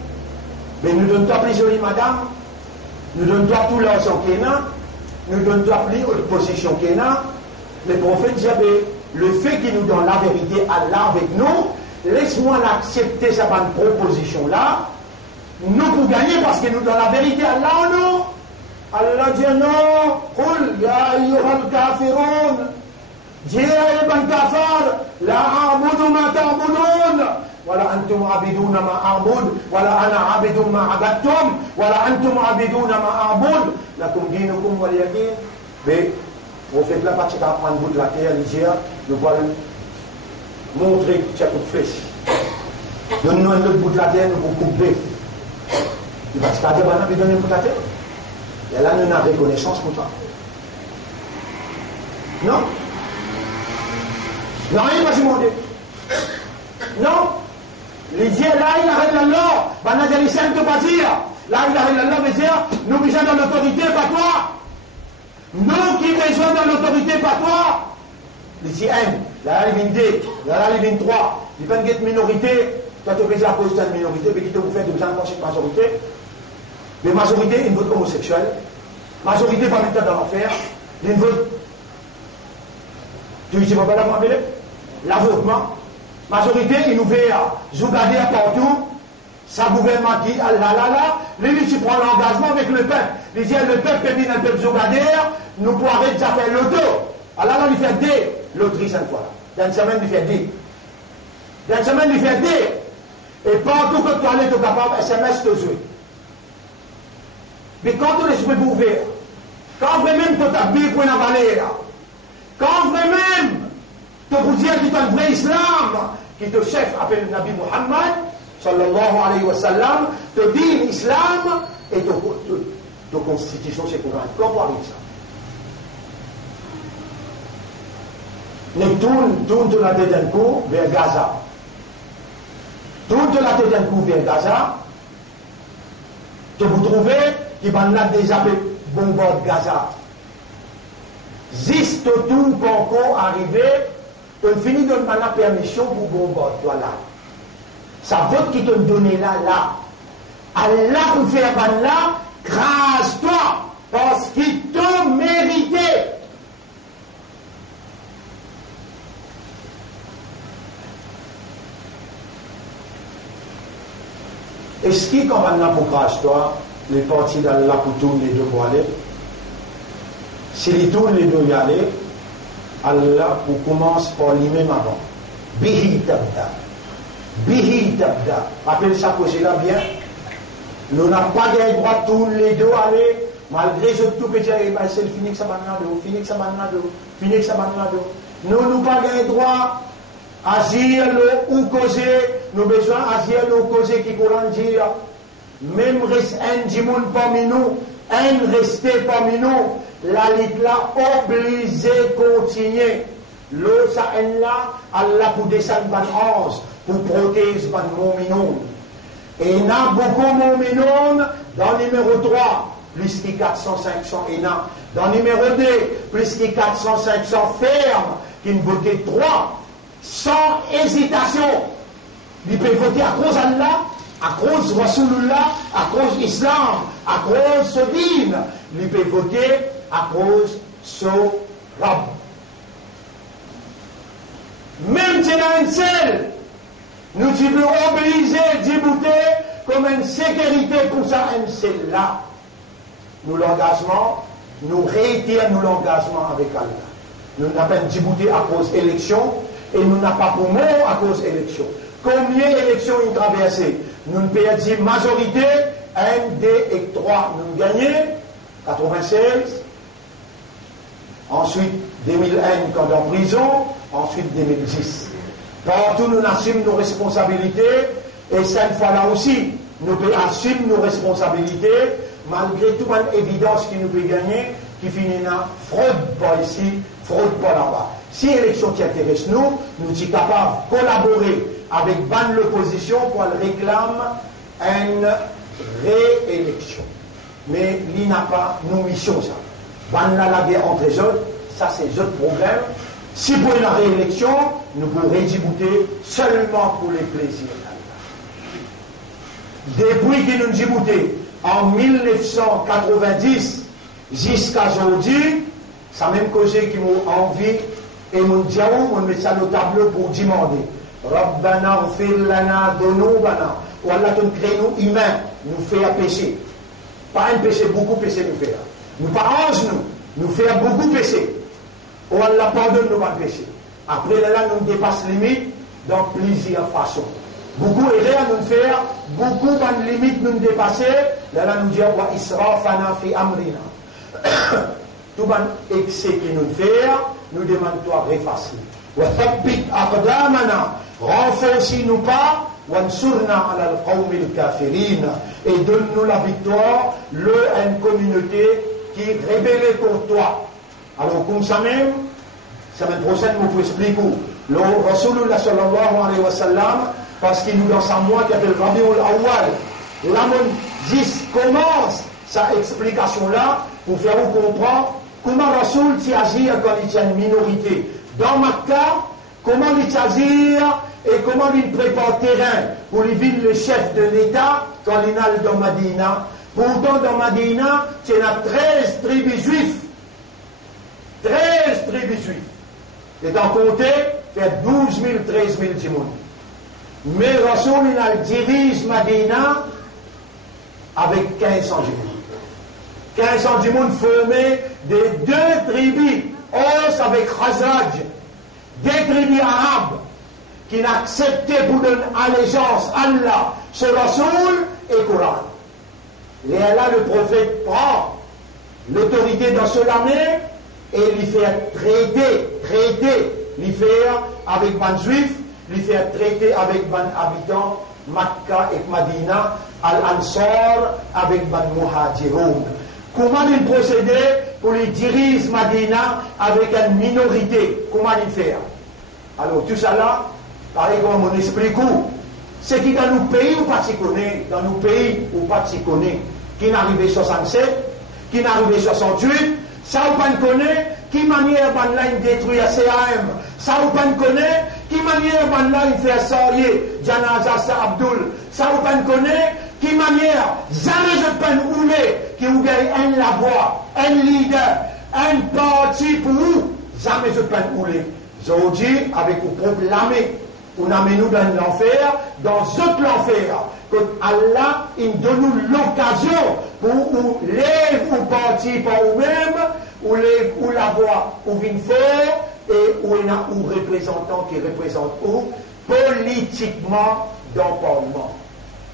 mais nous donnons-toi plaisir, madame, nous donnons-toi tout l'argent qu'il y a, nous donnons-toi plus haute position qu'il y a. Le prophète dit, le fait qu'il nous donne la vérité, Allah avec nous, laisse-moi accepter cette proposition-là, nous pour gagner parce qu'il nous donne la vérité, Allah en nous. Allah dit non, Qul ya ayyuhal kafirun, dis ya ibn kafar, la a'budu ma ta'budun, wala antum abiduna ma a'bud, wala ana abidun ma abattum, wala antum abiduna ma a'bud, lakum dinukum wal yakin. Mais le prophète là, pas à prendre bout de la terre, il dit, nous allons montrer que tu as coup de fesse. Donne-nous un autre bout de la terre, nous allons couper. Il va te dire, maintenant, il donne un bout de la terre. Et là, nous avons une reconnaissance pour toi. Non. Non, il va se demander. Non. Il dit, là, il arrête l'Allah. Maintenant, il dit, ne pas dire. Là, il arrête l'Allah, veut dire, nous besoin de l'autorité, pas toi. Nous qui besoin de l'autorité, pas toi. Il dit, là, il vient 2, là, il vient 3. Il vient une minorité. Toi, tu es à cause d'une minorité, mais qui te vous fait de besoin de cette majorité. Mais majorité, il vote homosexuel. Majorité, pas mettre dans l'enfer. Il vote. Tu dis, pas l'appeler l'avortement. Majorité, il nous fait zougader partout. Sa gouvernement dit, ah là là là, lui, tu prends l'engagement avec le peuple. Il dit, le peuple est bien un peuple zougader, nous pourrons arrêter de faire l'auto. Alors là, il fait des loteries cette fois. Dans une semaine, il fait des. Dans une semaine, il fait des. Et partout que tu es capable, SMS te jouer. Mais quand tu l'esprit ouvert, quand vraiment tu t'habilles pour la valeur, quand vraiment tu vous dire que tu es un vrai islam, qui te chef appelle Nabi Muhammad, sallallahu alayhi wa sallam, te dit l'islam et ta constitution c'est Coran. Comment ça? Mais tourne la tête d'un coup vers Gaza. Tourne la tête d'un coup vers Gaza. Que vous trouvez qui va là déjà bombarder Gaza. Juste tout encore arrivé On finit de demander la permission pour bombarder toi là. Ça vote qui te donne là. Allah pour faire là, grâce toi, parce qu'il te mérité. Est-ce qu'il quand Allah pour grâce toi, les parties d'Allah pour tourner les deux pour aller? S'ils tournent les deux y aller, Allah pour commence par lui-même avant. Bihi tabda. Bihi tabda. Rappelez ça que c'est là bien. Nous n'avons pas gagné droit de tourner les deux aller, malgré ce tout petit c'est le fini que ça maintenant, fini que ça maintenant. Nous n'avons pas gagné droit agir ou causer, nous besoin agir ou causer qui pourront dire, même reste un dimoun parmi nous, un resté parmi nous, la lit là obligé continuer. L'eau ça en là, Allah pour descendre ban 11, pour protéger ban mouminoun. Et il y a beaucoup de mouminoun dans le numéro 3, plus que 400, 500 et là. Dans le numéro 2, plus que 400, 500 fermes, qui ne votent 3. Sans hésitation. Il peut voter à cause d'Allah, à cause de Rasulullah, à cause d'Islam, à cause de Din. Il peut voter à cause de Rab. Même si un seul, nous sommes obligés d'y voter comme une sécurité pour ça, un seul là. Nous l'engagement, nous réitérons l'engagement avec Allah. Nous n'avons pas Djibouti à cause d'élection et nous n'avons pas pour mort à cause d'élection. Combien d'élections ont traversé? Nous ne pouvons dire majorité, 1, 2 et 3. Nous gagnons 96. Ensuite 2001 quand en prison. Ensuite 2010. Partout nous assumons nos responsabilités et cette fois-là aussi, nous pouvons assumer nos responsabilités malgré toute évidence qui nous peut gagner, qui finit dans fraude pas ici, fraude pas là-bas. Si l'élection qui intéresse nous, nous sommes capables de collaborer avec l'opposition pour réclamer une réélection. Mais il n'a pas nos missions ça. La guerre entre les autres, ça c'est autre problème. Si pour une réélection, nous pourrons redibouter seulement pour les plaisirs d'Allah. Depuis que nous dibouté en 1990 jusqu'à aujourd'hui, ça même causé qui m'ont envie et mon diaou, on met ça dans le tableau pour demander. Rabbana ghfir lana dhunubana. Ou Allah te crée nous humains, nous fait pécher. Pas un péché, beaucoup péché nous faire. Nous pas ange nous faire beaucoup péché. Ou Allah pardonne nos péchés. Après là, nous dépassons limite dans plusieurs façons. Beaucoup erreurs nous faire, beaucoup de limites nous dépasser. Là, nous disons wa israfana fi amrina. Tout le excès qui nous fait, nous demandons toi effacer. Wa thabbit aqdamana, renforce-nous pas, wansurna ala al-qawmi al-kafirin, et donne-nous la victoire, une communauté qui est rébellée contre toi. Alors, comme ça même, semaine prochaine, vous pouvez expliquer le Rasulullah sallallahu alayhi wa sallam, parce qu'il nous dans sa mois qui appelle Rabiul Awwal. Là, on commence sa explication-là pour faire vous comprendre comment Rasul s'y agit quand il y a une minorité. Dans Makkah, comment il agit et comment il prépare le terrain pour lui vivre le chef de l'État quand il est dans Madina. Pourtant, dans Madina, il y a 13 tribus juifs. 13 tribus juifs. Et en compté, fait 12 000, 13 000 djimoun. Mais Rasoul, il dirige Madina avec 1500 djimoun. 1500 djimoun formés des deux tribus, Os avec Khazraj, des tribus arabes qui n'acceptaient pour donner allégeance à Allah, ce Rasoul et Coran. Et là, le prophète prend l'autorité dans ce l'armée et il fait traiter, il fait avec les juifs, il fait traiter avec les habitants Makkah et Madina, Al-Ansar avec les Muhajiroun. Comment il procédait pour les diriger Madina avec une minorité? Comment il fait? Alors tout ça là, pareil comme on explique où, c'est qui dans nos pays ou pas s'y connaît, dans nos pays ou pas s'y connaît, qui n'arrivait 67, qui n'arrivait 68, ça ou pas ne connaît, qui manière là il détruit la CAM, ça vous pas connaît, qui manière là il fait sortir Janaza Sa Abdul, ça vous pas connaît, qui manière jamais je peux rouler, qui vous gagne un la voix, un leader, un parti pour vous, jamais je peux rouler. Je dis avec vous proclamer, on amène nous dans l'enfer, dans autre l'enfer, que Allah il donne nous l'occasion pour les ou partir par vous-même, ou la voix ou une faire, et où il y a un représentant qui représente où politiquement dans le Parlement.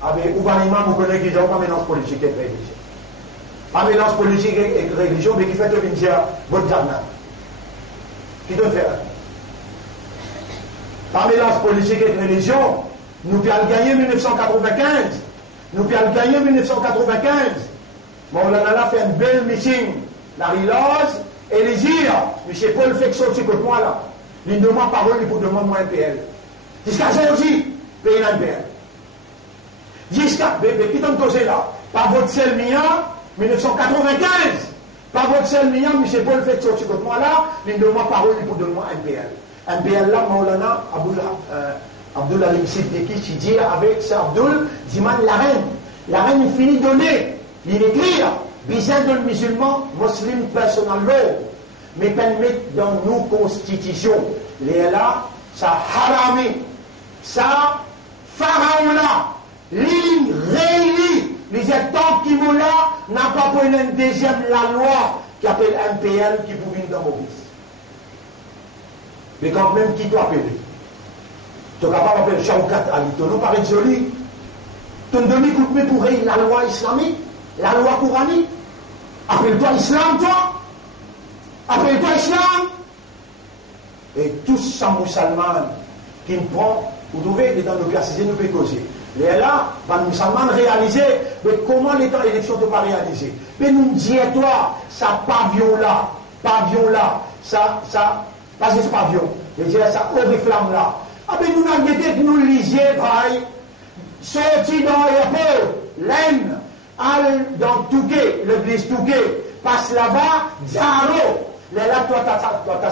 Avec ou par vous connaissez qu'ils ont pas mélange politique et religion. Pas mélange politique et religion, mais qui fait que vous dire votre jardin. Qui doit faire? Pas mélange politique et religion, nous pouvons gagner 1995. Nous pouvons gagner 1995. Bon, on a fait un bel meeting. La Rilose et les dire, M. Paul fait que sortir contre moi là. Il demande parole, il vous demande moi un PL. Jusqu'à aujourd'hui, paye un PL. Jusqu'à, qui t'ont causé là? Par votre seul mien, 1995. Par votre seul mien, M. Paul fait que sortir contre moi là, il demande parole, il vous demande un PL. Un PL là, Maulana, Abdul Alim Siddiqui, qui dit avec Sir Abdul, Diman la reine il finit de donner, il écrit là. Bizarre de musulman, muslim personal law, mais permet dans nos constitutions. Les là, ça haramé, ça pharaon là, l'île réélit, les états qui m'ont là, n'a pas pris une deuxième la loi qui appelle MPL qui vous vient dans vos vies. Mais quand même, qui doit appeler? Tu n'as pas appelé Shaukat Ali, tu nous paraît joli. Tu ne donnes pas pour la loi islamique. La loi coranique. Appelle-toi islam, toi. Appelle-toi islam. Et tous ces musulmans qui nous prennent, vous devez, dans nos classes, nous pouvons causer. Et là, les musulmans réaliser, mais comment l'élection ne pas réaliser? Mais nous disons, toi, ça pavillon là, ça, pas ce pavillon, mais ça oriflamme là. Ah, mais nous n'avons pas que nous lisions, pareil, sorti dans l'aéroport, l'aine, dans Touquet, l'église Touquet, passe là-bas, Zaro. Mais là, toi,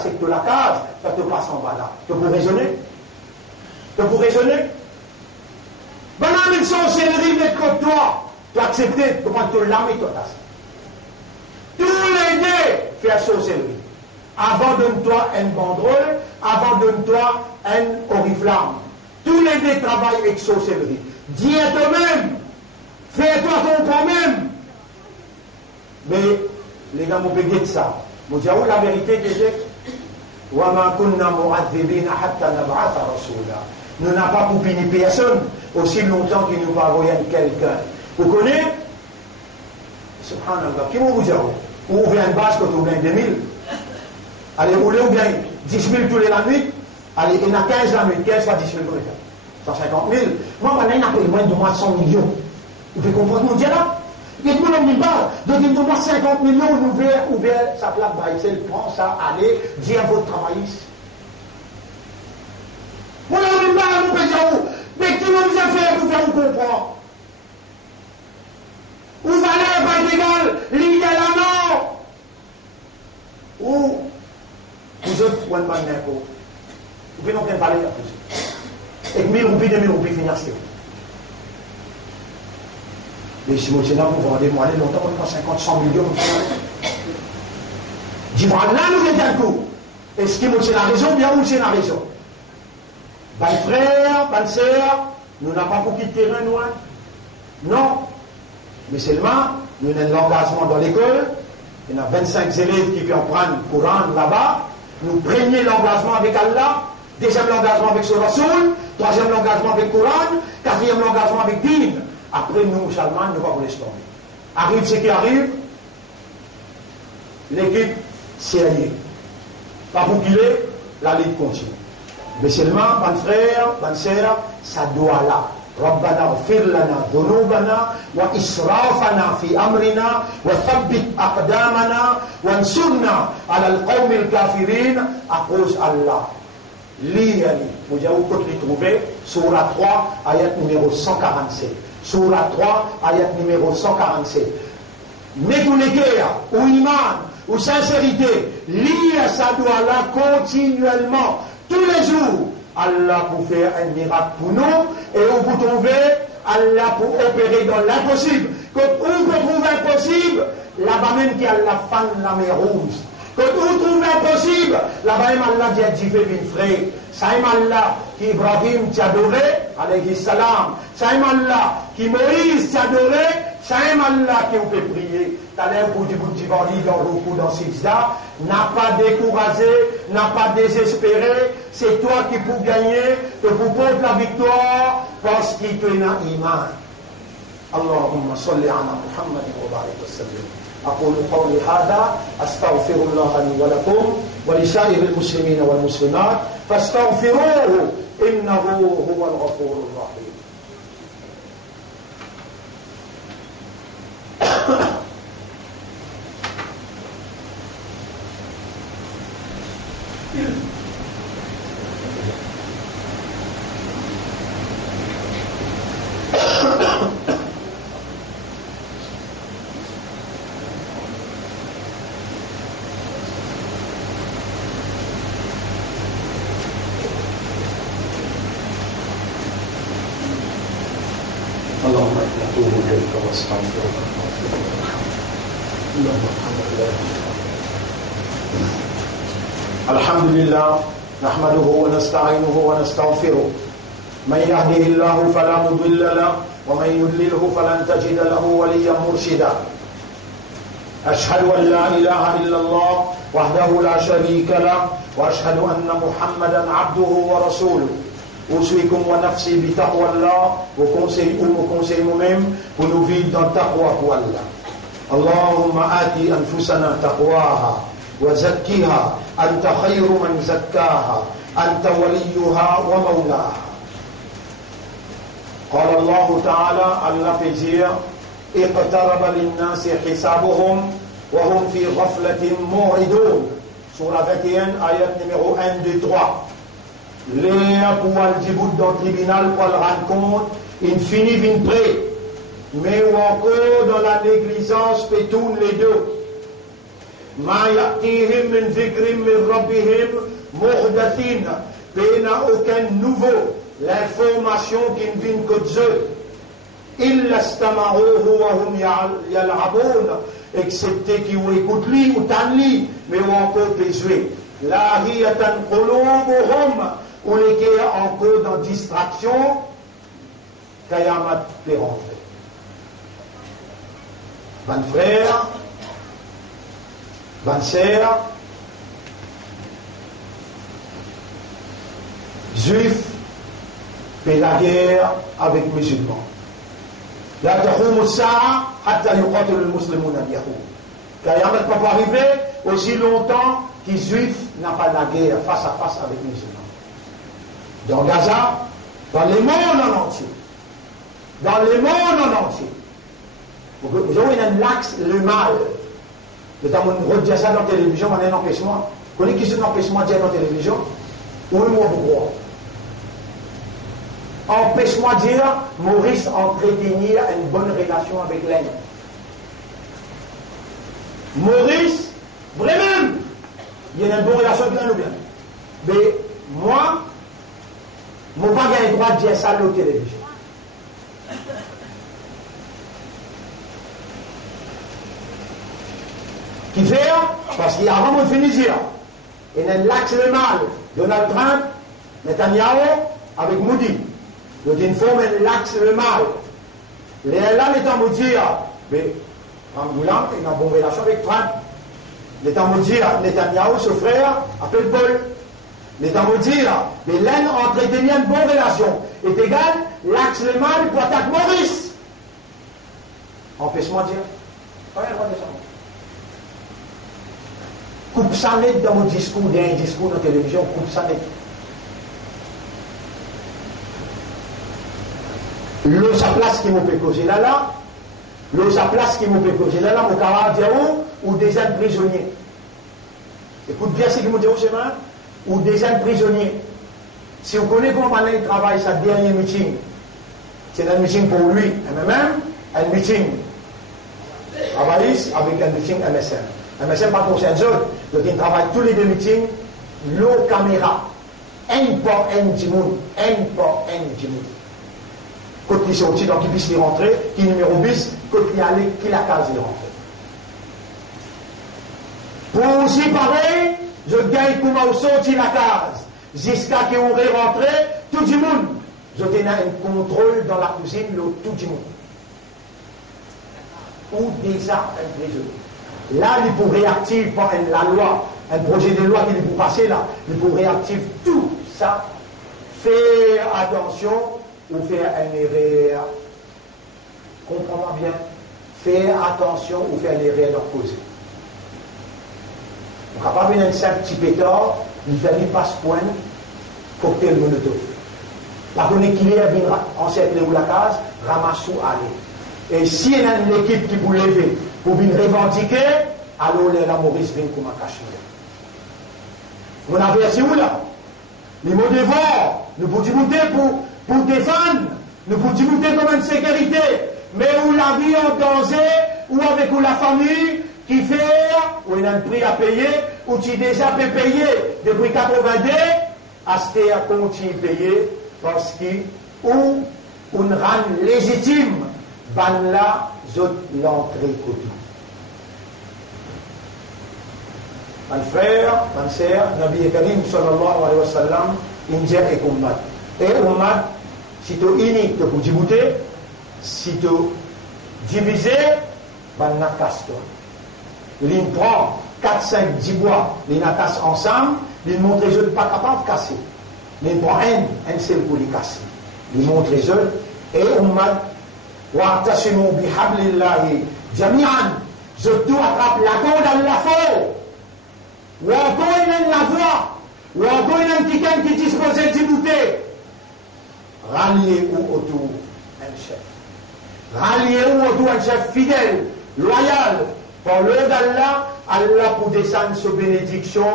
c'est que la case, ça te passe en bas là. Tu peux raisonner? Tu peux raisonner? Ben là, une sorcellerie, mais contre toi, tu acceptes, comment tu l'as mis, toi, tous les deux, fais la sorcellerie. Abandonne-toi un banderole, abandonne-toi un oriflamme. Tous les deux travaillent avec sorcellerie. Dis à toi-même, fais-toi ton toi-même. Mais les gars m'ont payé de ça. M'ont dit, la vérité c'est nous n'avons pas pour punir personne aussi longtemps qu'il nous va envoyer quelqu'un. Vous connaissez? Subhanallah. Qui vous dire? Vous ouvrez une base quand vous gagnez 2000. Allez, vous gagnez 10 000 tous les la nuit. Allez, il y en a 15 la nuit. 15 fois 10 000 tous les cas. 150 000. Moi, il y a moins de moins de 100 millions. Vous pouvez comprendre mon Dieu là? Il y a tout le monde qui parle. Donc, il y a 50 millions, ouvert sa plaque, il prend ça, allez, dis à votre travailliste. Vous n'avez pas à vous payer. Mais qui nous a fait pour faire vous comprendre? Vous allez pas égal, l'idée là non. Ou vous autres, vous ne pas de vous pouvez non parler là plus. Et 1000 roupies, 2000 roupies, finir c'est. Mais si vous êtes là, vous vendez moi longtemps, on prend 50, 100 millions. Dis-moi, là, nous mettons un coup. Est-ce que vous avez la raison, bien ou c'est la raison? Ben frère, ben sœur, nous n'avons pas pour quitter le terrain, nous. Non. Mais seulement, nous avons un engagement dans l'école. Il y a 25 élèves qui peuvent prendre le Coran là-bas. Nous prenions l'engagement avec Allah. Deuxième l'engagement avec ce Rasoul. Troisième l'engagement avec le Coran. Quatrième l'engagement avec Din. Après, nous, musulmans, nous ne pouvons pas laisser tomber. Arrive ce qui arrive. L'équipe, c'est allié. Pas pour qu'il est, la ligue continue. Mais seulement, mon frère, mon sœur, ça doit là. ربنا اغفر لنا ذنوبنا وإسرافنا في أمرنا وثبت أقدامنا وانصرنا على القوم الكافرين à cause Allah. Lire, vous avez peut trouver Surah 3, ayat numéro 147. Surah 3, ayat numéro 147. Metunekea, ou iman, ou sincérité, lire sa doigt-là continuellement, tous les jours. Allah pour faire un miracle pour nous, et où vous trouvez Allah pour opérer dans l'impossible. Quand on trouve impossible, là-bas même qu'il y a la fan la mer rouge. Quand on trouve impossible, là-bas même Allah dit à Djivé bin Fré, ça aime Allah qui Ibrahim t'a adoré, alayhi salam, ça aime Allah qui Moïse t'a adoré, ça aime Allah qui on peut prier. T'as l'air pour du bout de dans le coup dans Sijda, n'a pas découragé, n'a pas désespéré, c'est toi qui peux gagner, que vous porte la victoire, parce qu'il te n'a iman. Allahumma salli ala Muhammad wa barik wa sallim. أقول قولي هذا أستغفر الله لي ولكم ولسائر المسلمين والمسلمات فاستغفروه إنه هو الغفور الرحيم. الحمد لله نحمده ونستعينه ونستغفره من يهده الله فلا مضل له ومن يضلله فلن تجد له وليا مرشدا أشهد أن لا إله إلا الله وحده لا شريك له وأشهد أن محمدا عبده ورسوله أوصيكم ونفسي بتقوى الله وكونسي moi-même pour nous vivre dans taqwa pour Allah. اللهم آتِ أنفسنا تقواها وزكها أنت خير من زكاها أنت وليها ومولاها. قال الله تعالى الله peut dire اقترب للناس حسابهم وهم في غفلة معرضون. Sur la 21 ayat numéro 1, 2, 3. Les pouvoir du bout dans le tribunal pour le rendre compte, il finit vin près. Mais ou encore dans la négligence pétoune les deux. Ma ya'tihim min dhikrim min rabbihim muhdathin. Il n'y a aucun nouveau. L'information qui ne vient que Dieu. Illa stama'uhu wa hum yal'aboun. Excepté qui ou écoute lui ou tan lui, mais ou encore péjoué. La hiyatan qulubuhum. Ou les qui est encore dans distraction. Kayamat pérante. Van frères, van sœurs, juifs, fait la guerre avec musulmans. La tahoum sa'a hatta yuqatil al-muslimun al-yahoud. Kayamat ne peut pas arriver aussi longtemps que les juifs n'ont pas la guerre face à face avec les musulmans. Dans Gaza, dans le monde en entier. Dans le monde en entier. Vous avez un axe, le mal. Mais quand on redit ça dans la télévision, on a un empêchement. Vous connaissez qui c'est un empêchement de dire dans la télévision? Ou le mot pourquoi? Empêchement de dire, Maurice entretenir une bonne relation avec l'Inde. Maurice, vraiment, il y a une bonne relation avec l'Inde ou bien. Mais moi, je n'ai pas le droit de dire ça dans la télévision. Qui fait? Parce qu'il y a vraiment de finir. Il y a l'axe le mal. Donald Trump, Netanyahu, avec Moody. Donc il faut l'axe le mal. Les là, l'état me dire, mais en voulant, il a une bonne relation avec Trump. L'état me dire, Netanyahu, ce frère, appelle Paul. L'état me dire, mais l'un entretenir une bonne relation est égal, l'axe le mal pour attaquer Maurice. Empêche-moi de dire. Pas le droit de ça. Coupe ça net dans mon discours, dans un discours dans la télévision, coupe ça net. L'eau sa place qui m'a fait causer là, l'eau sa place qui m'a fait causer là, mon camarade dit ou des jeunes prisonniers. Écoute bien ce qu'ils m'ont dit au chemin, ou des jeunes prisonniers. Si vous connaissez comment il travaille sa dernier meeting, c'est un meeting pour lui, même un meeting à Baïs avec un meeting MSN. Mais c'est pas pour cette zone. Donc ils travaillent tous les deux meetings, l'eau caméra. Import Njimoun. Quand ils sont sortis, donc ils puissent y rentrer, qui numéro 10, quand ils allaient, qui la case y rentrer. Pour aussi pareil, je gagne comment sortir la case. Jusqu'à qu'ils ont rentré, tout le monde. Je tenais un contrôle dans la cuisine, tout le monde. Ou déjà un prisonnier. Là, il pour réactiver par la loi, un projet de loi qui est pour passer là, il pour réactiver tout ça. Faire attention ou faire un erreur. Comprenez bien. Faire attention ou faire une erreur dans cause. On ne peut pas venir un simple petit pétard, il fait une passe-point, cocktail molotov. Par contre, qu'il est encerclé ou la case, ramasse ou aller. Et si il y a une équipe qui vous lever pour venir revendiquer, alors la Maurice vient comme un cachemire. Vous avez assis où là? Les mots de voir, nous pouvons monter pour défendre, nous pouvons monter comme une sécurité, mais où la vie en danger, ou avec où la famille qui fait, où il y a un prix à payer, ou tu déjà peux payer depuis 82, à ce à continuer à payer, parce que, ou on rend légitime, ban là, l'entrée côté. Mon frère, ma sœur, Nabi Karim sallallahu alayhi wa sallam, India et Ummat. Et Ummat, si tu es unique, tu peux débouter, si tu divisé, ben casse-toi. Il prend 4-5 10 bois, il casse ensemble, il montre les autres pas capables de casser. Il prend un seul pour les casser. Il montre les autres, et Ummat, wa'tasimu bihablillahi jami'an, je dois attraper la corde à la faux. Ou encore il y a la voix, ou encore il y a quelqu'un qui est disposé de débouter. Ralliez-vous autour un chef. Ralliez-vous autour un chef fidèle, loyal. Par l'eau d'Allah, Allah pour descendre sa bénédiction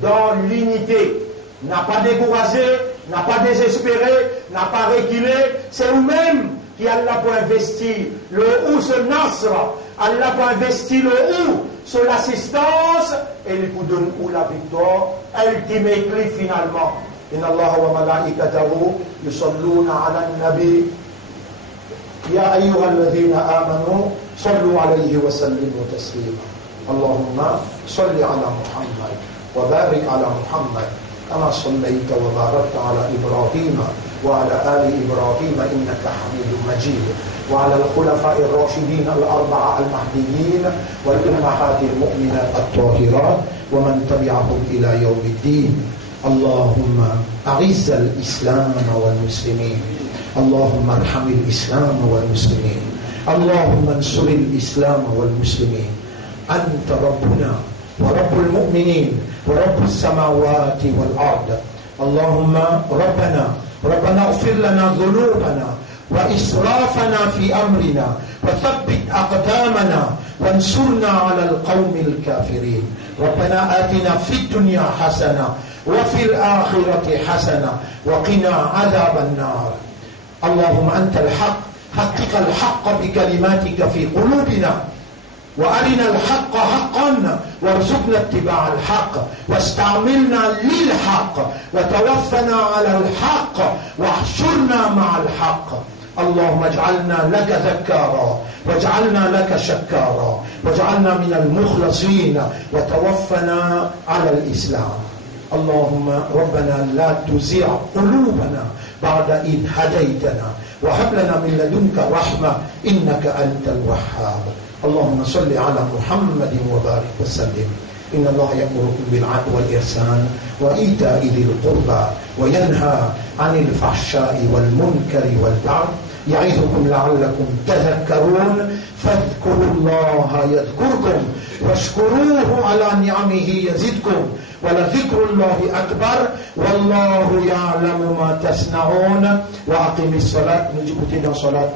dans l'unité. N'a pas découragé, n'a pas désespéré, n'a pas reculé. C'est vous-même qui Allah pour investir le ou ce nasr. Allah pour investir le ou sur l'assistance et il vous donne où la victoire, ultimately finalement. Inna Allah wa malaikatahu yusalluna ala nabi ya ayyuhalladhina amanu sallu alayhi wa sallimu taslima. Allahumma salli ala Muhammad wa barik ala Muhammad kama sallaita wa barakta ala Ibrahim wa ala ali Ibrahim innaka Hamidum Majid. وعلى الخلفاء الراشدين الأربعة المهديين والأمهات المؤمنات الطاهرات ومن تبعهم إلى يوم الدين. اللهم أعز الإسلام والمسلمين. اللهم ارحم الإسلام والمسلمين. اللهم انصر الإسلام والمسلمين. أنت ربنا ورب المؤمنين ورب السماوات والأرض. اللهم ربنا اغفر لنا ذنوبنا وإسرافنا في أمرنا وثبت أقدامنا وانصرنا على القوم الكافرين. ربنا آتنا في الدنيا حسنة وفي الآخرة حسنة وقنا عذاب النار. اللهم أنت الحق، حقق الحق بكلماتك في قلوبنا وأرنا الحق حقا وارزقنا اتباع الحق واستعملنا للحق وتوفنا على الحق واحشرنا مع الحق. اللهم اجعلنا لك ذكارا واجعلنا لك شكارا واجعلنا من المخلصين وتوفنا على الإسلام. اللهم ربنا لا تزغ قلوبنا بعد إذ هديتنا وهب لنا من لدنك رحمة إنك أنت الوهاب. اللهم صل على محمد وبارك وسلم. إن الله يأمركم بالعدل والإحسان وإيتاء ذي القربى وينهى عن الفحشاء والمنكر والبغي يعظكم لعلكم تذكرون. فاذكروا الله يذكركم واشكروه على نعمه يزدكم ولذكر الله أكبر والله يعلم ما تصنعون. وأقم الصلاة. نجيب صلاة